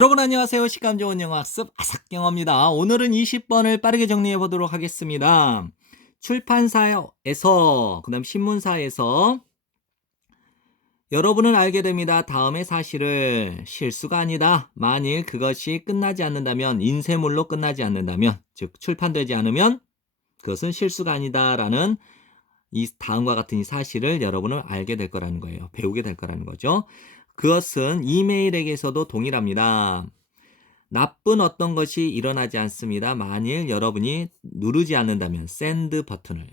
여러분 안녕하세요. 식감 좋은 영어 학습 아삭영어입니다. 오늘은 20번을 빠르게 정리해 보도록 하겠습니다. 출판사에서 그다음 신문사에서 여러분은 알게 됩니다. 다음의 사실을 실수가 아니다. 만일 그것이 끝나지 않는다면 인쇄물로 끝나지 않는다면 즉 출판되지 않으면 그것은 실수가 아니다라는 이 다음과 같은 이 사실을 여러분은 알게 될 거라는 거예요. 배우게 될 거라는 거죠. 그것은 이메일에게서도 동일합니다. 나쁜 어떤 것이 일어나지 않습니다. 만일 여러분이 누르지 않는다면 send 버튼을.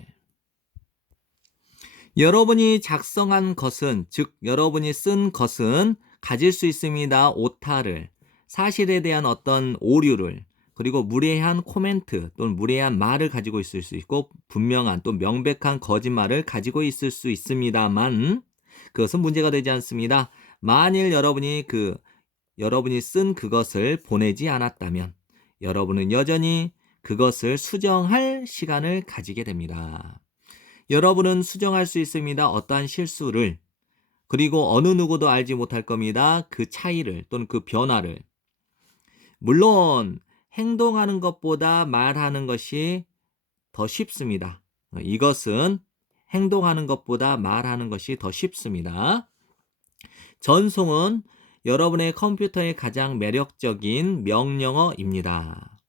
여러분이 작성한 것은, 즉, 여러분이 쓴 것은 가질 수 있습니다. 오타를, 사실에 대한 어떤 오류를, 그리고 무례한 코멘트 또는 무례한 말을 가지고 있을 수 있고, 분명한 또 명백한 거짓말을 가지고 있을 수 있습니다만, 그것은 문제가 되지 않습니다. 만일 여러분이 그 여러분이 쓴 그것을 보내지 않았다면 여러분은 여전히 그것을 수정할 시간을 가지게 됩니다. 여러분은 수정할 수 있습니다. 어떠한 실수를 그리고 어느 누구도 알지 못할 겁니다. 그 차이를 또는 그 변화를. 물론 행동하는 것보다 말하는 것이 더 쉽습니다. 이것은 행동하는 것보다 말하는 것이 더 쉽습니다. 전송은 여러분의 컴퓨터의 가장 매력적인 명령어입니다.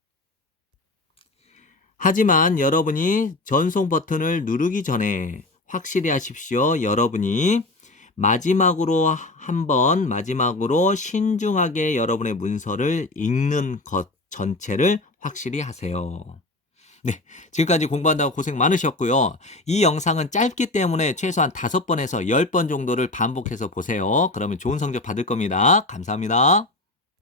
하지만 여러분이 전송 버튼을 누르기 전에 확실히 하십시오. 여러분이 마지막으로 한번 마지막으로 신중하게 여러분의 문서를 읽는 것 전체를 확실히 하세요. 네, 지금까지 공부한다고 고생 많으셨고요. 이 영상은 짧기 때문에 최소한 5번에서 10번 정도를 반복해서 보세요. 그러면 좋은 성적 받을 겁니다. 감사합니다.